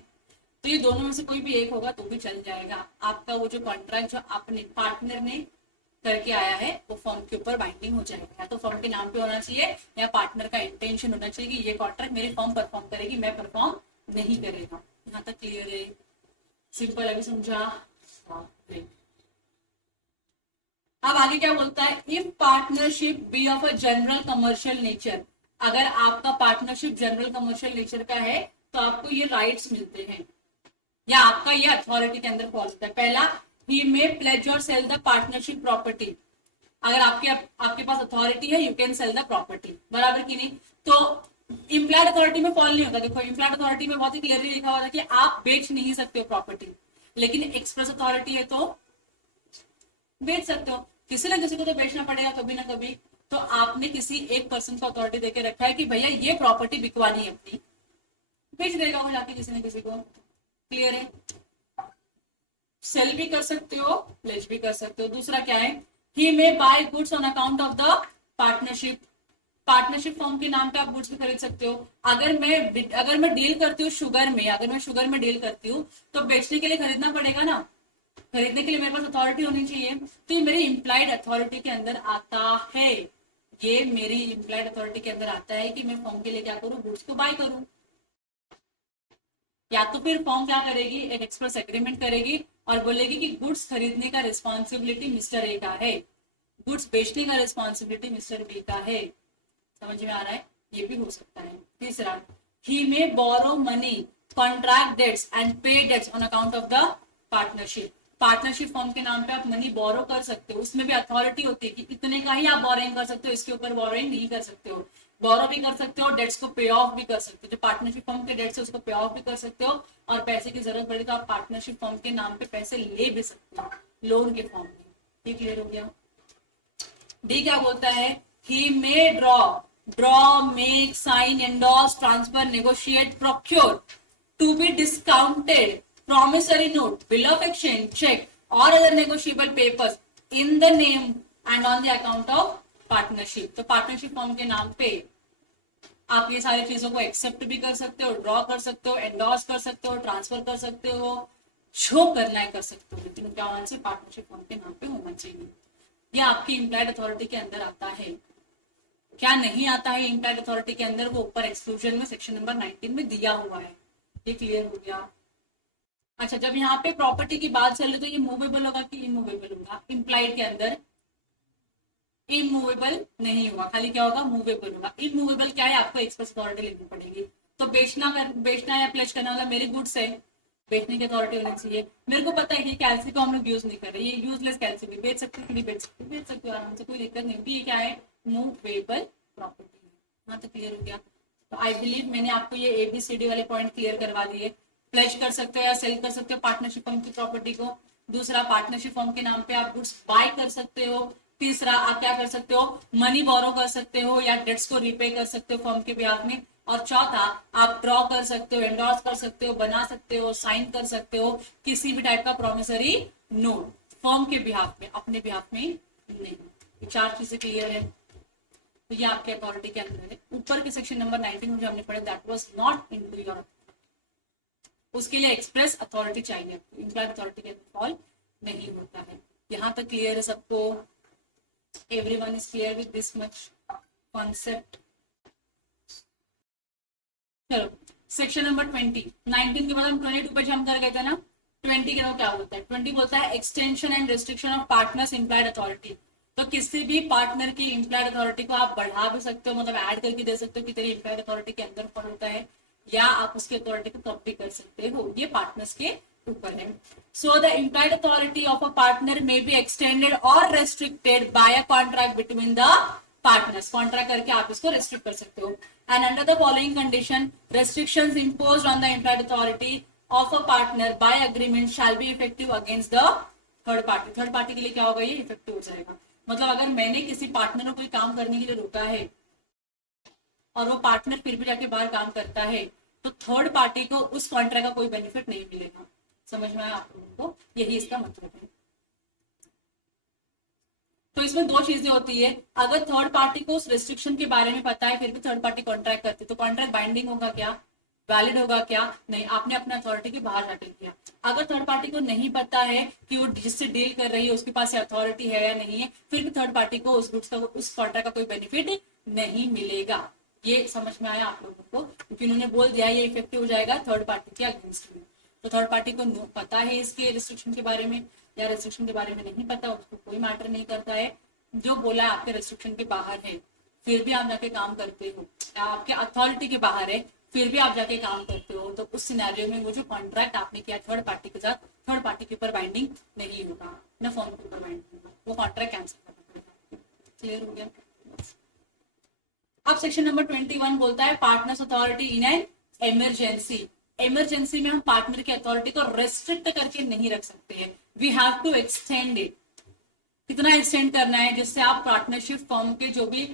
तो ये दोनों में से कोई भी एक होगा तो भी चल जाएगा। आपका वो जो कॉन्ट्रैक्ट जो आपने पार्टनर ने करके आया है वो फर्म के ऊपर बाइंडिंग हो जाएगा, या तो फर्म के नाम पे होना चाहिए या पार्टनर का इंटेंशन होना चाहिए कि ये कॉन्ट्रैक्ट मेरी फर्म परफॉर्म करेगी, मैं परफॉर्म नहीं करेगा। यहाँ तक क्लियर है? सिंपल अभी समझा? अब आगे क्या बोलता है, if partnership be of a general commercial nature, अगर आपका पार्टनरशिप जनरल कमर्शियल नेचर का है तो आपको ये राइट्स मिलते हैं या आपका ये अथॉरिटी के अंदर फॉल होता है। पहला, ही मे प्लेज और सेल द पार्टनरशिप प्रॉपर्टी, अगर आपके पास अथॉरिटी है you can sell the property. बराबर की नहीं? तो इम्प्लाइड अथॉरिटी में फॉल नहीं होता। देखो इम्प्लाइड अथॉरिटी में बहुत ही क्लियरली लिखा हुआ था कि आप बेच नहीं सकते हो प्रॉपर्टी, लेकिन एक्सप्रेस अथॉरिटी है तो बेच सकते हो। किसी ना किसी को तो बेचना पड़ेगा कभी ना कभी, तो आपने किसी एक पर्सन को अथॉरिटी देके रखा है कि भैया ये प्रॉपर्टी बिकवानी है अपनी, बेच देगा वो जाके किसी ना किसी को। क्लियर है? सेल भी कर सकते हो, प्लेज भी कर सकते हो। दूसरा क्या है, he may buy goods on account of the partnership, partnership form के नाम पे आप गुड्स भी खरीद सकते हो। अगर मैं डील करती हूँ शुगर में, अगर मैं शुगर में डील करती हूँ तो बेचने के लिए खरीदना पड़ेगा ना, खरीदने के लिए मेरे पास अथॉरिटी होनी चाहिए। तो ये मेरी इम्प्लाइड अथॉरिटी के अंदर आता है, ये मेरी इम्प्लाइड अथॉरिटी के अंदर आता है कि मैं फॉर्म के लिए क्या करूँ, गुड्स को बाय करूँ। या तो फिर फॉर्म क्या करेगी, एक एक्सप्रेस एग्रीमेंट करेगी और बोलेगी कि गुड्स खरीदने का रिस्पॉन्सिबिलिटी मिस्टर ए का है, गुड्स बेचने का रिस्पॉन्सिबिलिटी मिस्टर बी का है। समझ में आ रहा है? ये भी हो सकता है। तीसरा, he may borrow money, contract debts and pay debts on account of the partnership. Partnership form के नाम पे आप मनी बोरो कर सकते हो, उसमें भी अथॉरिटी होती है कि इतने का ही आप बोरोइंग कर सकते हो, इसके ऊपर बोरोइंग नहीं कर सकते हो। बोरो भी कर सकते हो, डेट्स को पे ऑफ भी कर सकते हो, जो पार्टनरशिप फॉर्म के डेट्स है उसको पे ऑफ भी कर सकते हो, और पैसे की जरूरत पड़े तो आप पार्टनरशिप फॉर्म के नाम पे पैसे ले भी सकते हो लोन के फॉर्म में। ये क्लियर हो गया। डी क्या बोलता है, he may draw make sign endorse transfer negotiate procure to be discounted promissory note, bill of exchange, check or other negotiable papers in the name and on the account of partnership. तो partnership form के नाम पे आप ये सारी चीजों को accept भी कर सकते हो, ड्रॉ कर सकते हो, एंडोर्स कर सकते हो, ट्रांसफर कर सकते हो, शो करना है कर सकते हो, लेकिन क्या होना चाहिए, पार्टनरशिप फॉर्म के नाम पे होना चाहिए। ये आपकी इम्प्लाइड अथॉरिटी के अंदर आता है। क्या नहीं आता है इम्प्लाइड अथॉरिटी के अंदर, वो ऊपर एक्सक्लूजन में सेक्शन नंबर 19 में दिया हुआ है। ये क्लियर हो गया। अच्छा, जब यहाँ पे प्रॉपर्टी की बात चल रही तो ये मूवेबल होगा कि इमूवेबल होगा, इम्प्लाइड के अंदर इमूवेबल नहीं होगा, खाली क्या होगा, मूवेबल होगा। इमूवेबल क्या है, आपको एक्सप्रेस अथॉरिटी लेनी पड़ेगी। तो बेचना या प्लेस करने वाला मेरे गुड्स है, बेचने की अथॉरिटी होनी चाहिए। मेरे को पता है कि कैल्सी को हम लोग यूज नहीं कर रहे, ये यूजलेस कैल्सी भी बेच सकते हो, बेच सकते हो आराम से, कोई दिक्कत नहीं होती। ये क्या है, मूवेबल प्रॉपर्टी है। हाँ, तो क्लियर हो गया। तो आई बिलीव मैंने आपको ये ABCD वाले पॉइंट क्लियर करवा दिए। प्लेज कर सकते हो या सेल कर सकते हो पार्टनरशिप फॉर्म की प्रॉपर्टी को। दूसरा, पार्टनरशिप फॉर्म के नाम पे आप गुड्स बाय कर सकते हो। तीसरा, आप क्या कर सकते हो, मनी बोरो कर सकते हो या डेट्स को रीपे कर सकते हो फॉर्म के बिहाफ में। और चौथा, आप ड्रॉ कर सकते हो, एंडोर्स कर सकते हो, बना सकते हो, साइन कर सकते हो किसी भी टाइप का प्रोमिसरी नोट फॉर्म के बिहाफ में, अपने बिहाफ में नहीं। ये चार चीजें क्लियर है। तो ये आपके अथॉरिटी के अंदर है। ऊपर के सेक्शन नंबर 19 में जो हमने पढ़ा, that was not into your, उसके लिए एक्सप्रेस अथॉरिटी चाहिए, इम्प्लाइड अथॉरिटी के अंदर फॉल नहीं होता है। यहां तक क्लियर है सबको? Everyone is clear with this much concept? चलो, सेक्शन नंबर 20, 19 के बाद हम 22 पे जंप कर गए थे ना। 20 के बाद क्या बोलता है, 20 बोलता है extension and restriction of partners implied authority. तो किसी भी पार्टनर की इम्प्लाइड अथॉरिटी को आप बढ़ा भी सकते हो, मतलब ऐड करके दे सकते हो कि तेरी इम्प्लाइड अथॉरिटी के अंदर फॉल होता है, या आप उसकी अथॉरिटी को कम भी कर सकते हो। ये पार्टनर्स के ऊपर है। So the implied authority of a partner may be extended or restricted by a contract between the partners. Contract करके आप इसको रेस्ट्रिक्ट कर सकते हो। And under the following condition, restrictions imposed on the implied authority of a partner by agreement shall be effective against the third party. Third party के लिए क्या होगा, ये इफेक्टिव हो जाएगा। मतलब अगर मैंने किसी पार्टनर को कोई काम करने के लिए रोका है और वो पार्टनर फिर भी जाके बाहर काम करता है, तो थर्ड पार्टी को उस कॉन्ट्रैक्ट का कोई बेनिफिट नहीं मिलेगा। समझ में आया आप लोगों को? यही इसका मतलब है। तो इसमें दो चीजें होती है, अगर थर्ड पार्टी को उस रेस्ट्रिक्शन के बारे में पता है फिर भी थर्ड पार्टी कॉन्ट्रैक्ट करती है, तो कॉन्ट्रैक्ट बाइंडिंग होगा क्या, वैलिड होगा क्या? नहीं, आपने अपने अथॉरिटी के बाहर जाके किया। अगर थर्ड पार्टी को नहीं पता है कि वो जिससे डील कर रही है उसके पास अथॉरिटी है या नहीं है, फिर भी थर्ड पार्टी को उस गुड्स का, उस कॉन्ट्रैक्ट का कोई बेनिफिट नहीं मिलेगा। ये समझ में आया आप लोगों को? क्योंकि उन्होंने बोल दिया ये इफेक्टिव हो जाएगा थर्ड पार्टी के अगेंस्ट में। तो थर्ड पार्टी को पता है इसके रिस्ट्रिक्शन के बारे में या रिस्ट्रिक्शन के बारे में नहीं पता, उसको कोई मैटर नहीं करता है। जो बोला है आपके रिस्ट्रिक्शन के बाहर है फिर भी आप जाके काम करते हो, आपके अथॉरिटी के बाहर है फिर भी आप जाके काम करते हो, तो उस सिनेरियो में वो जो कॉन्ट्रैक्ट आपने किया थर्ड पार्टी के साथ, थर्ड पार्टी के ऊपर बाइंडिंग नहीं होगा, न फॉर्म के ऊपर बाइंडिंग होगा, वो कॉन्ट्रैक्ट कैंसिल करना पड़ेगा। क्लियर हो गया? अब सेक्शन नंबर 21 बोलता है partners authority in an emergency. Emergency में हम पार्टनर की अथॉरिटी को रेस्ट्रिक्ट करके नहीं रख सकते हैं, we have to extend it. कितना एक्सटेंड करना है, जिससे आप पार्टनरशिप फॉर्म के जो भी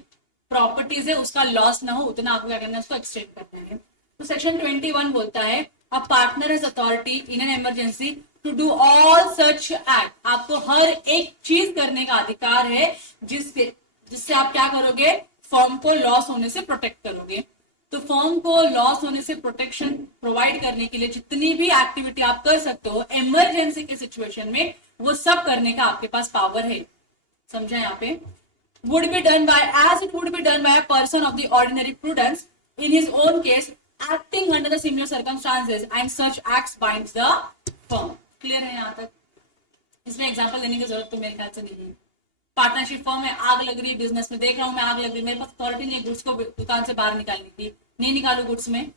प्रॉपर्टीज है उसका लॉस ना हो, उतना आपको क्या करना है, उसको एक्सटेंड करना है। तो सेक्शन 21 बोलता है a partner has authority in an emergency to do all such act. आपको हर एक चीज करने का अधिकार है जिससे आप क्या करोगे, फॉर्म को लॉस होने से प्रोटेक्ट करोगे। तो फॉर्म को लॉस होने से प्रोटेक्शन प्रोवाइड करने के लिए जितनी भी एक्टिविटी आप कर सकते हो इमरजेंसी के सिचुएशन में, वो सब करने का आपके पास पावर है। समझा यहाँ पे? would be done by as it would be done by a person of the ordinary prudence in his own case acting under the similar circumstances and such acts binds the firm। Clear है यहाँ तक? इसमें example देने की जरूरत तो मेरे ख्याल से नहीं है। पार्टनरशिप फर्म है, आग लग रही है बिजनेस में, देख रहा हूँ मैं आग लग रही है, मेरे पास अथॉरिटी नहीं है गुड्स को दुकान से बाहर निकालने की, नहीं निकालू गुड्स में,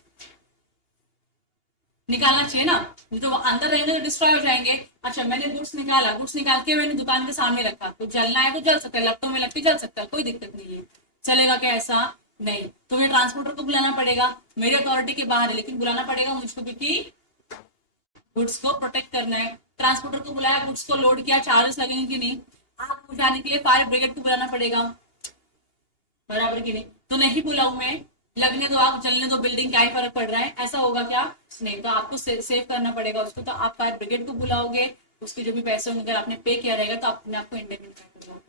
निकालना चाहिए ना, नहीं तो वो अंदर रहेंगे तो डिस्ट्रॉय हो जाएंगे। अच्छा मैंने गुड्स निकाला, गुड्स निकाल के मैंने दुकान के सामने रखा, तो जलना है तो जल सकता है, लपटों में लग के जल सकता है, कोई दिक्कत नहीं है, चलेगा क्या ऐसा? नहीं। तो मुझे ट्रांसपोर्टर को बुलाना पड़ेगा, मेरी अथॉरिटी के बाहर है लेकिन बुलाना पड़ेगा मुझको, क्योंकि गुड्स को प्रोटेक्ट करना है। ट्रांसपोर्टर को बुलाया, गुड्स को लोड किया, चार्जेस लगेंगे कि नहीं? आग बुझाने के लिए फायर ब्रिगेड को बुलाना पड़ेगा, बराबर की नहीं? तो नहीं बुलाऊ मैं, लगने दो आग, जलने दो बिल्डिंग, क्या ही फर्क पड़ रहा है, ऐसा होगा क्या? नहीं। तो आपको सेव करना पड़ेगा उसको, तो आप फायर ब्रिगेड को बुलाओगे, उसके जो भी पैसे होंगे अगर आपने पे किया रहेगा तो अपने आपको इंडिपेंडेंट करना,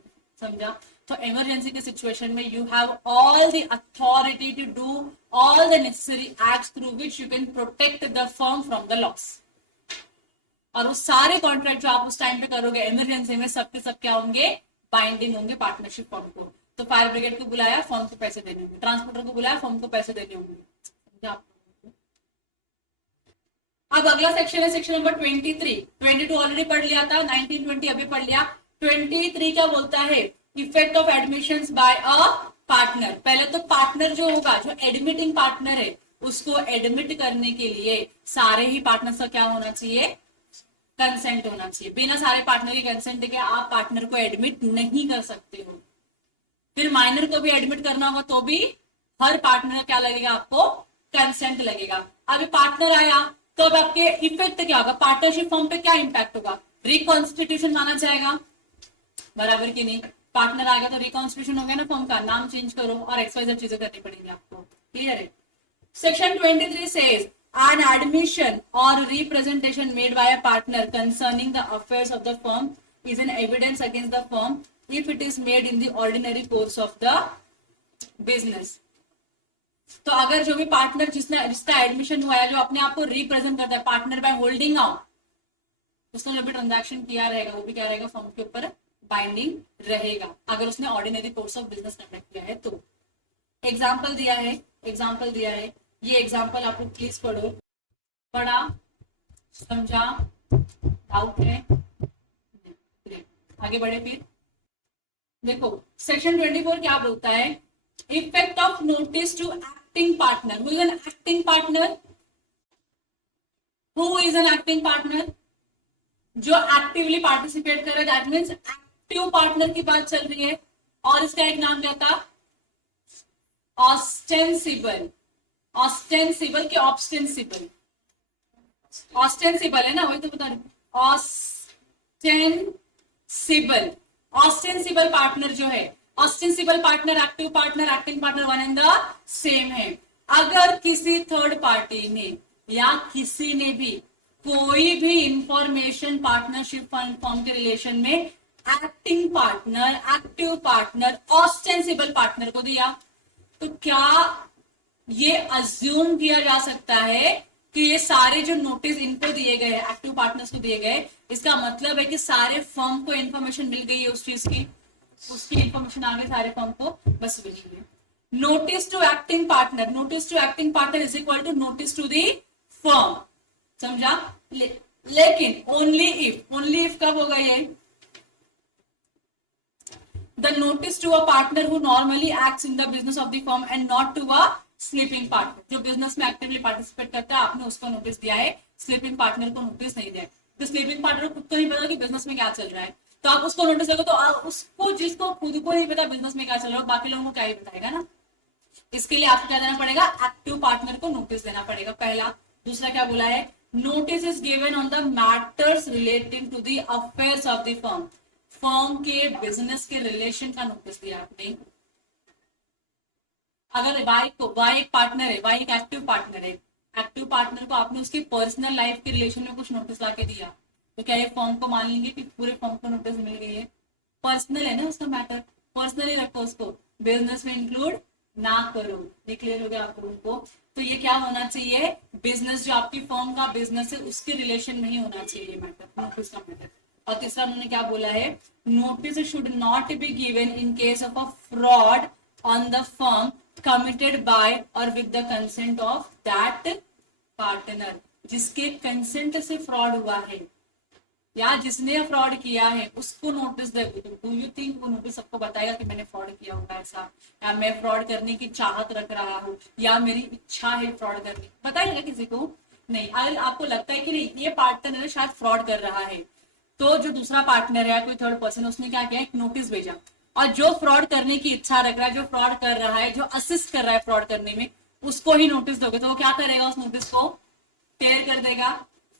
समझा? तो इमरजेंसी के सिचुएशन में you have all the authority to do all the necessary acts through which you can protect the firm from the loss. और वो सारे कॉन्ट्रैक्ट जो आप उस टाइम पे करोगे इमरजेंसी में, सबके सब क्या होंगे? बाइंडिंग होंगे पार्टनरशिप फर्म को। तो फायर ब्रिगेड को बुलाया, फर्म को पैसे देने होंगे, ट्रांसपोर्टर को बुलाया, फर्म को पैसे देने होंगे। अब अगला सेक्शन है सेक्शन नंबर 23। 22 ऑलरेडी पढ़ लिया था, 19 20 अभी पढ़ लिया। 23 क्या बोलता है? Effect of admissions by a partner. पहले तो पार्टनर जो होगा, जो एडमिटिंग पार्टनर है, उसको एडमिट करने के लिए सारे ही पार्टनर्स का क्या होना चाहिए? कंसेंट होना चाहिए। बिना सारे पार्टनर के कंसेंट के आप पार्टनर को एडमिट नहीं कर सकते हो। फिर माइनर को भी एडमिट करना होगा तो भी हर पार्टनर का क्या लगेगा? आपको कंसेंट लगेगा। अभी पार्टनर आया तो अब आपके इफेक्ट क्या होगा? पार्टनरशिप फॉर्म पे क्या इंपैक्ट होगा? रिकॉन्स्टिट्यूशन माना जाएगा, बराबर की नहीं? पार्टनर आ गया तो रिकॉन्स्टिट्यूशन हो गया ना फॉर्म का, नाम चेंज करो और एक्सवाइजेड चीजें करनी पड़ेंगी आपको। क्लियर है? Section 23 says an admission or representation made by a partner concerning the affairs of the firm is an evidence against the firm if it is made in the ordinary course of the business। तो अगर जो भी partner जिसका admission हुआ है, जो अपने आप को रिप्रेजेंट करता है पार्टनर बाय होल्डिंग आउट, उसने जो भी ट्रांजैक्शन किया रहेगा वो भी क्या रहेगा? फर्म के ऊपर बाइंडिंग रहेगा, अगर उसने ordinary course of business conduct किया है तो। एग्जाम्पल दिया है, एग्जाम्पल दिया है, ये एग्जाम्पल आप लोग प्लीज पढ़ो। पढ़ा? समझा? डाउट है? आगे बढ़े फिर। देखो सेक्शन 24 क्या बोलता है? Effect of notice to acting partner. Who is an acting partner? Who is an acting partner? जो एक्टिवली पार्टिसिपेट कर रहा है, दैट मीन्स एक्टिव पार्टनर की बात चल रही है। और इसका एक नाम क्या था? ऑस्टेंसिबल। ऑस्टेंसिबल के ऑब्स्टेंसिबल? ऑस्टेंसिबल है ना, वही तो बता रही। ऑस्टेंसिबल, ऑस्टेंसिबल पार्टनर जो है, ostensible partner, active partner, acting partner one and the same है। अगर किसी थर्ड पार्टी ने या किसी ने भी कोई भी इंफॉर्मेशन पार्टनरशिप फर्म के रिलेशन में acting partner, active partner, ostensible partner को दिया, तो क्या ये अज्यूम किया जा सकता है कि ये सारे जो नोटिस इनको दिए गए हैं, एक्टिव पार्टनर्स को दिए गए, इसका मतलब है कि सारे फर्म को इन्फॉर्मेशन मिल गई है उस चीज की, उसकी इन्फॉर्मेशन आ गई सारे फर्म को, बस मिल गई। Notice to acting partner, notice to acting partner is equal to notice to the firm, समझा? लेकिन ओनली इफ कब होगा ये? The notice to a partner who normally acts in the business of the firm and not to a sleeping partner. जो business में actively participate करता है, आपने उसको नोटिस दिया है, स्लीपिंग पार्टनर को नोटिस नहीं दिया है। तो स्लीपिंग पार्टनर को खुद को नहीं पता कि बिजनेस में क्या चल रहा है, तो आप उसको नोटिस दोगे तो उसको, जिसको खुद को नहीं पता बिजनेस में क्या चल रहा है, बाकी लोगों को क्या ही बताएगा ना। इसके लिए आपको क्या देना पड़ेगा? एक्टिव पार्टनर को नोटिस देना पड़ेगा, पहला। दूसरा क्या बोला है? Notice is given on the matters relating to the affairs of the firm. Firm के बिजनेस के रिलेशन का नोटिस दिया आपने। अगर वाई एक पार्टनर है, वाई एक एक्टिव पार्टनर है, एक्टिव पार्टनर को आपने उसकी पर्सनल लाइफ के रिलेशन में कुछ नोटिस लाके दिया, तो क्या ये फर्म को मान लेंगे कि पूरे फर्म को नोटिस मिल गई है? पर्सनल है ना उसका मैटर, पर्सनली रखो उसको, बिजनेस में इंक्लूड ना करो। ये क्लियर हो गया आप लोगों को? तो ये क्या होना चाहिए? बिजनेस, जो आपकी फर्म का बिजनेस है उसके रिलेशन में ही होना चाहिए मैटर, नोटिस का मैटर। और तीसरा उन्होंने क्या बोला है? Notice should not be given in case of a fraud on the firm committed by or with the consent of that partner। जिसके कंसेंट से फ्रॉड हुआ है, या जिसने फ्रॉड किया है उसको notice they, do you think वो नोटिस सबको बताएगा कि मैंने फ्रॉड किया होगा ऐसा, या मैं फ्रॉड करने की चाहत रख रहा हूँ, या मेरी इच्छा है फ्रॉड करने, बताइएगा किसी को? नहीं। अगर आपको लगता है कि नहीं ये पार्टनर है शायद फ्रॉड कर रहा है, तो जो दूसरा पार्टनर है कोई थर्ड पर्सन, उसने क्या किया, एक नोटिस भेजा, और जो फ्रॉड करने की इच्छा रख रहा है, जो फ्रॉड कर रहा है, जो असिस्ट कर रहा है फ्रॉड करने में, उसको ही नोटिस दोगे तो वो क्या करेगा, उस नोटिस को टेयर कर देगा,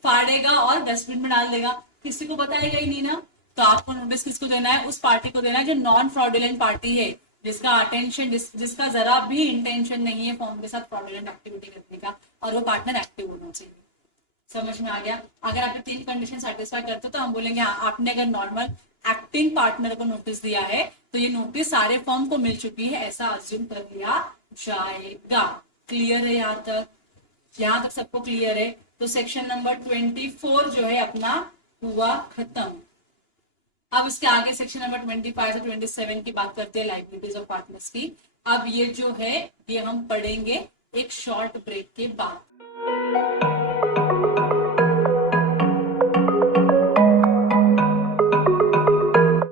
फाड़ेगा और डस्टबिन में डाल देगा, किसी को बताएगा ही नहीं ना। तो आपको नोटिस किसको देना है, उस पार्टी को देना है जो नॉन फ्रॉडुलेंट पार्टी है, जिसका अटेंशन जिसका जरा भी इंटेंशन नहीं है फॉर्म के साथ फ्रॉडुलेंट एक्टिविटी करने का, और वो पार्टनर एक्टिव होना चाहिए। समझ में आ गया? अगर आप 3 कंडीशन सेटिस्फाई करते हो तो हम बोलेंगे हाँ, आपने अगर नॉर्मल एक्टिंग पार्टनर को नोटिस दिया है तो ये नोटिस सारे फॉर्म को मिल चुकी है, ऐसा अज्यूम कर लिया जाएगा। क्लियर है यहाँ तक? यहाँ तक सबको क्लियर है? तो सेक्शन नंबर 24 जो है अपना हुआ खत्म। अब इसके आगे सेक्शन नंबर 25 से 27 की बात करते हैं, लाइबिलिटीज ऑफ पार्टनर्स की। अब ये जो है ये हम पढ़ेंगे एक शॉर्ट ब्रेक के बाद।